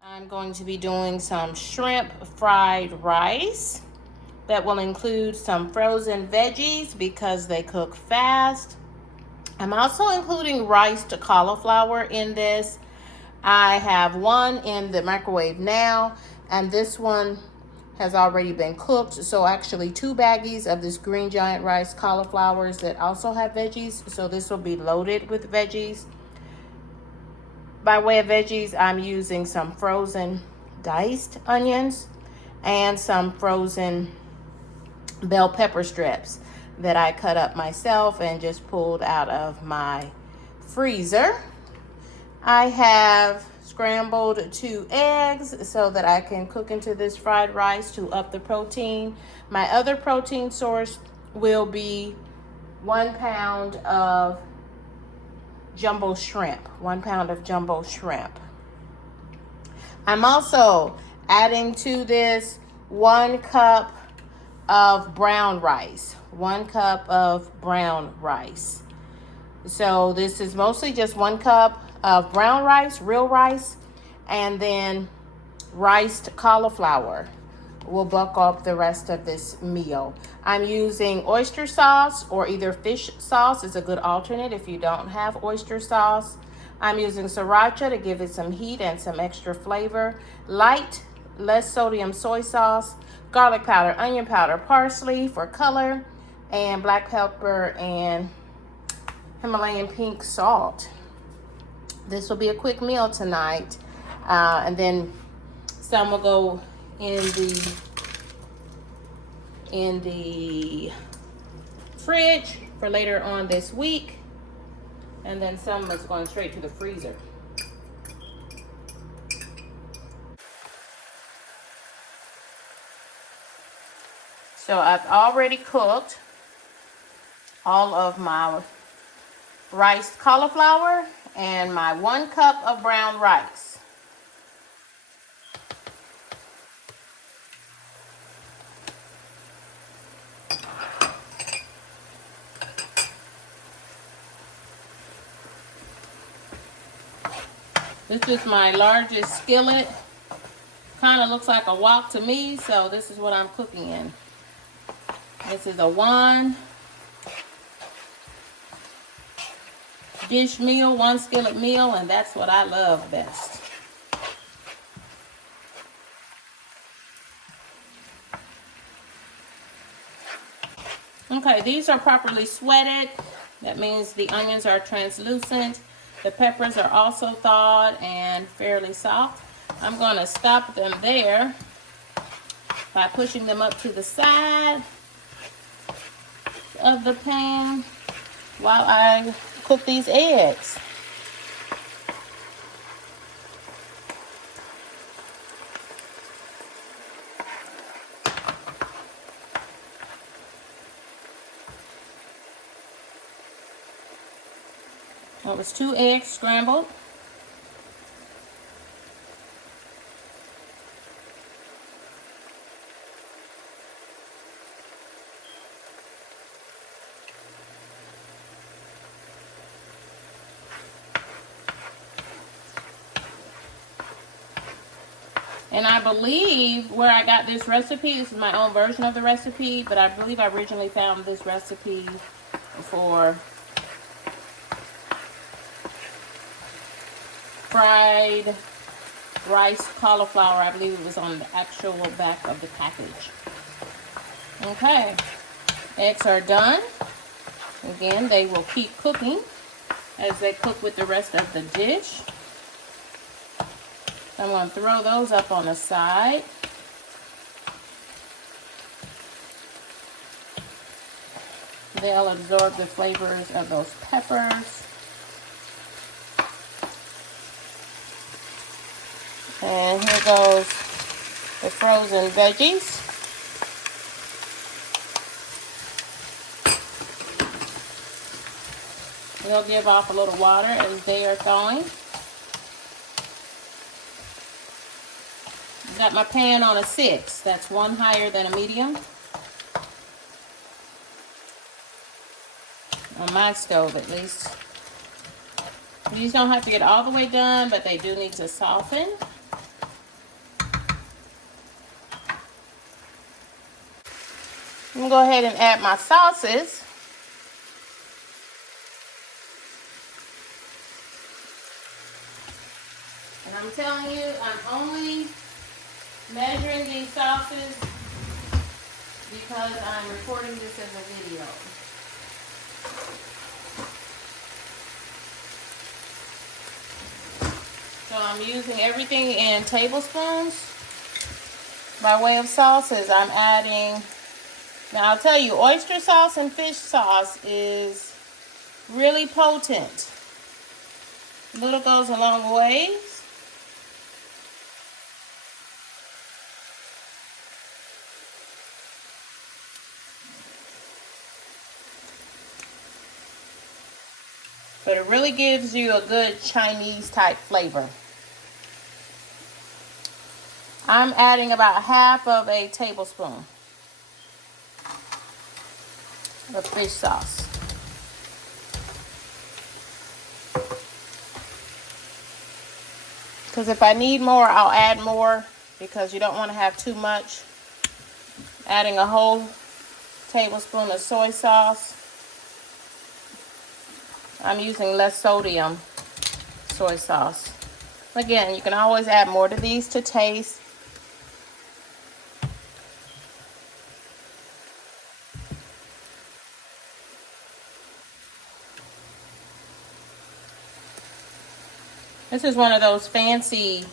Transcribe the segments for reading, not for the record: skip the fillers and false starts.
I'm going to be doing some shrimp fried rice that will include some frozen veggies because they cook fast. I'm also including riced cauliflower in this. I have one in the microwave now, and this one has already been cooked. So actually 2 baggies of this green giant rice cauliflowers that also have veggies. So this will be loaded with veggies. By way of veggies, I'm using some frozen diced onions and some frozen bell pepper strips that I cut up myself and just pulled out of my freezer. I have scrambled 2 eggs so that I can cook into this fried rice to up the protein. My other protein source will be 1 pound of jumbo shrimp. 1 pound of jumbo shrimp. I'm also adding to this 1 cup of brown rice. 1 cup of brown rice. So this is mostly just 1 cup of brown rice, real rice, and then riced cauliflower will bulk up the rest of this meal. I'm using oyster sauce, or either fish sauce is a good alternate if you don't have oyster sauce. I'm using Siracha to give it some heat and some extra flavor. Light, less sodium soy sauce, garlic powder, onion powder, parsley for color, and black pepper and Himalayan pink salt. This will be a quick meal tonight. And then some will go in the fridge for later on this week, and then some is going straight to the freezer. So I've already cooked all of my riced cauliflower and my 1 cup of brown rice. This is my largest skillet. Kind of looks like a wok to me, so this is what I'm cooking in. This is a 1 dish meal, 1 skillet meal, and that's what I love best. Okay, these are properly sweated. That means the onions are translucent. The peppers are also thawed and fairly soft. I'm going to stop them there by pushing them up to the side of the pan while I cook these eggs. That was 2 eggs scrambled. And I believe where I got this recipe, this is my own version of the recipe, but I believe I originally found this recipe for fried rice cauliflower. I believe it was on the actual back of the package. Okay, eggs are done. Again, they will keep cooking as they cook with the rest of the dish. I'm going to throw those up on the side. They'll absorb the flavors of those peppers. And here goes the frozen veggies. They'll give off a little water as they are thawing. Got my pan on a 6. That's 1 higher than a medium. On my stove, at least. These don't have to get all the way done, but they do need to soften. I'm gonna go ahead and add my sauces. And I'm telling you, I'm only measuring these sauces because I'm recording this as a video. So I'm using everything in tablespoons by way of sauces. I'm adding, now I'll tell you, oyster sauce and fish sauce is really potent. A little goes a long ways. But it really gives you a good Chinese type flavor. I'm adding about half of a tablespoon of fish sauce. Because if I need more, I'll add more, because you don't want to have too much. Adding a whole tablespoon of soy sauce. I'm using less sodium soy sauce. Again, you can always add more to these to taste. This is one of those fancy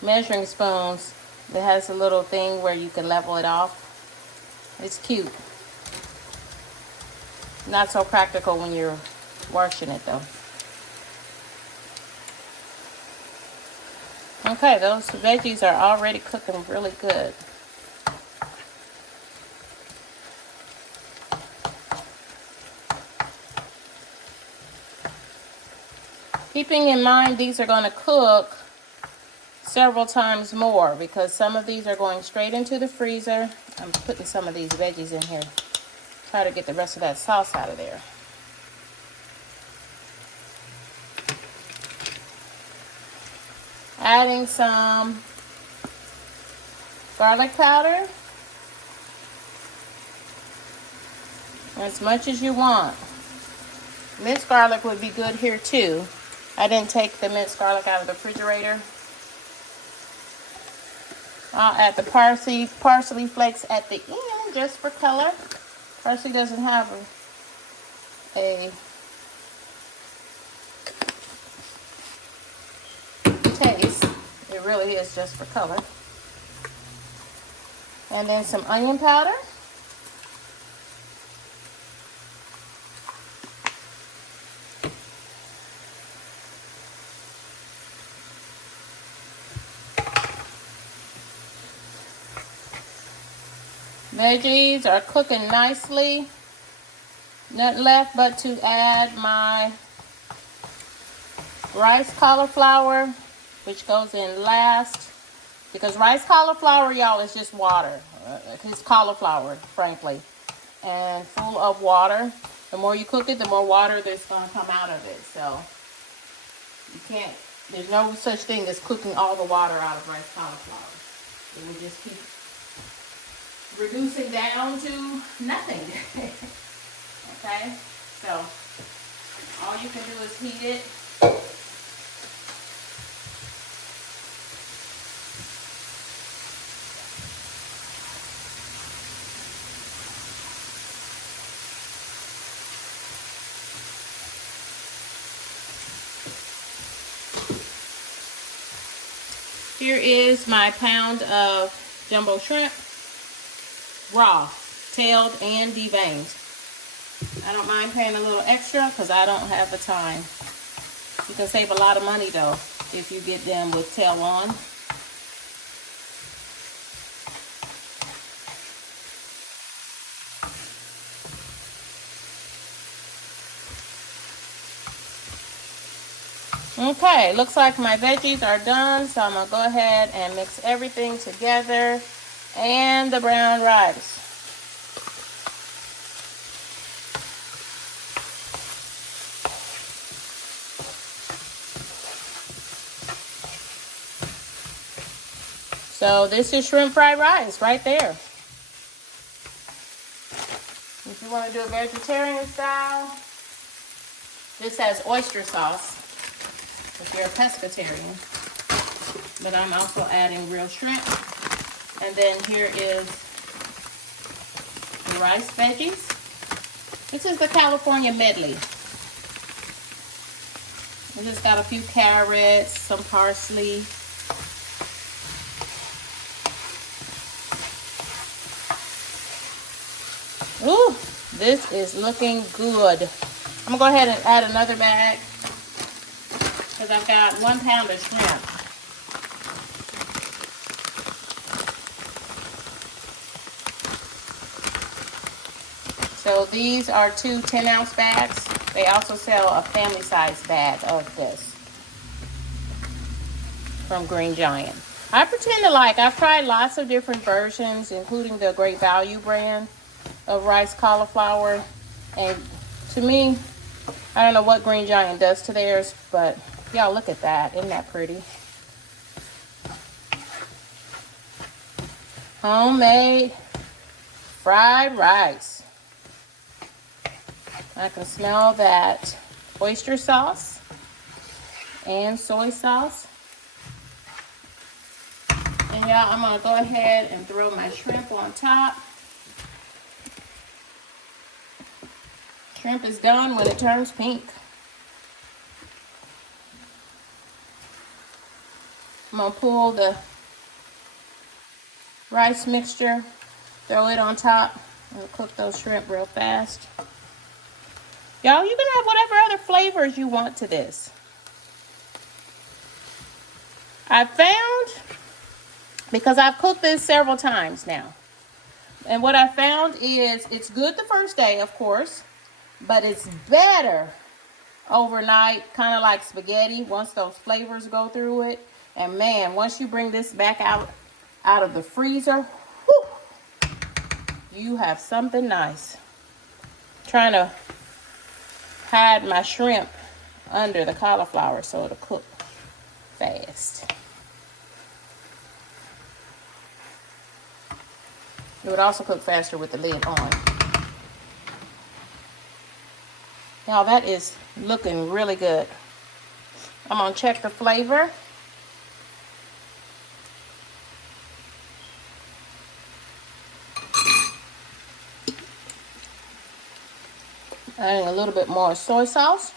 measuring spoons that has a little thing where you can level it off. It's cute. Not so practical when you're washing it though. Okay, those veggies are already cooking really good. Keeping in mind these are going to cook several times more, because some of these are going straight into the freezer. I'm putting some of these veggies in here. Try to get the rest of that sauce out of there. Adding some garlic powder. As much as you want. Minced garlic would be good here too. I didn't take the minced garlic out of the refrigerator. I'll add the parsley flakes at the end just for color. Parsley doesn't have a taste. It really is just for color. And then some onion powder. Veggies are cooking nicely. Nothing left but to add my rice cauliflower, which goes in last. Because rice cauliflower, y'all, is just water. It's cauliflower, frankly. And full of water. The more you cook it, the more water there's going to come out of it. So, you can't, there's no such thing as cooking all the water out of rice cauliflower. It will just keep reducing down to nothing. Okay, so all you can do is heat it. Here is my pound of jumbo shrimp. Raw, tailed, and deveined. I don't mind paying a little extra because I don't have the time. You can save a lot of money though if you get them with tail on. Okay, looks like my veggies are done, so I'm going to go ahead and mix everything together. And the brown rice. So this is shrimp fried rice right there. If you want to do a vegetarian style, this has oyster sauce if you're a pescatarian. But I'm also adding real shrimp. And then here is the rice veggies. This is the California medley. I just got a few carrots, some parsley. Ooh, this is looking good. I'm gonna go ahead and add another bag because I've got 1 pound of shrimp. So these are 2 10-ounce bags. They also sell a family size bag of this from Green Giant. I pretend to like, I've tried lots of different versions, including the Great Value brand of rice cauliflower. And to me, I don't know what Green Giant does to theirs, but y'all look at that. Isn't that pretty? Homemade fried rice. I can smell that oyster sauce and soy sauce. And y'all, I'm gonna go ahead and throw my shrimp on top. Shrimp is done when it turns pink. I'm gonna pull the rice mixture, throw it on top, and cook those shrimp real fast. Y'all, you can add whatever other flavors you want to this. I found, because I've cooked this several times now, and what I found is it's good the first day, of course, but it's better overnight, kind of like spaghetti, once those flavors go through it. And man, once you bring this back out of the freezer, whew, you have something nice. Trying to hide my shrimp under the cauliflower so it'll cook fast. It would also cook faster with the lid on. Now that is looking really good. I'm gonna check the flavor. Adding a little bit more soy sauce.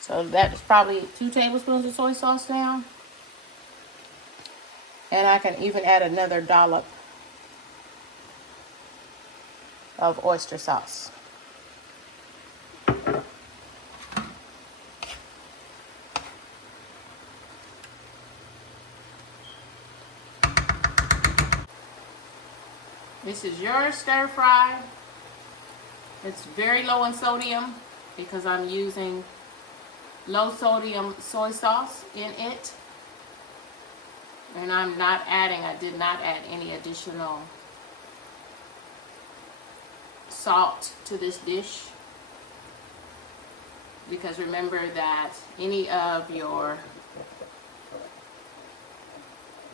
So that is probably 2 tablespoons of soy sauce now. And I can even add another dollop of oyster sauce. This is your stir fry. It's very low in sodium because I'm using low sodium soy sauce in it. And I did not add any additional salt to this dish. Because remember that any of your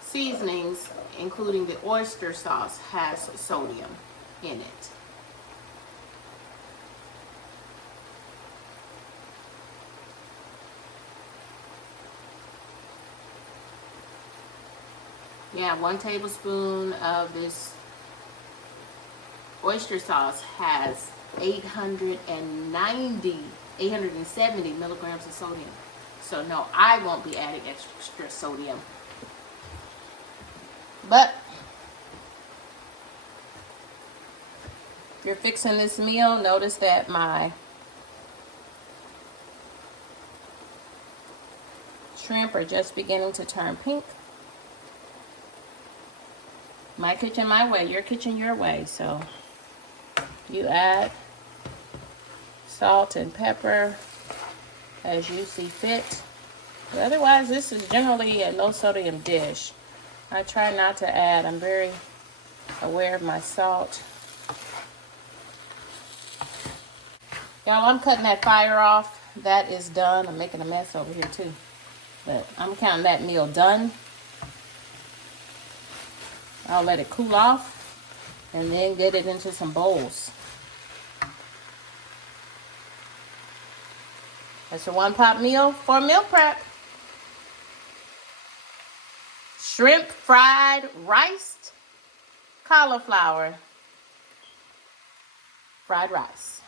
seasonings, including the oyster sauce, has sodium in it. Yeah, 1 tablespoon of this oyster sauce has 870 milligrams of sodium. So no, I won't be adding extra sodium. But if you're fixing this meal, notice that my shrimp are just beginning to turn pink. My kitchen, my way, your kitchen, your way. So you add salt and pepper as you see fit. But otherwise, this is generally a low sodium dish. I try not to add. I'm very aware of my salt. Y'all, I'm cutting that fire off. That is done. I'm making a mess over here too. But I'm counting that meal done. I'll let it cool off and then get it into some bowls. That's your one-pot meal for meal prep. Shrimp fried rice, cauliflower, fried rice.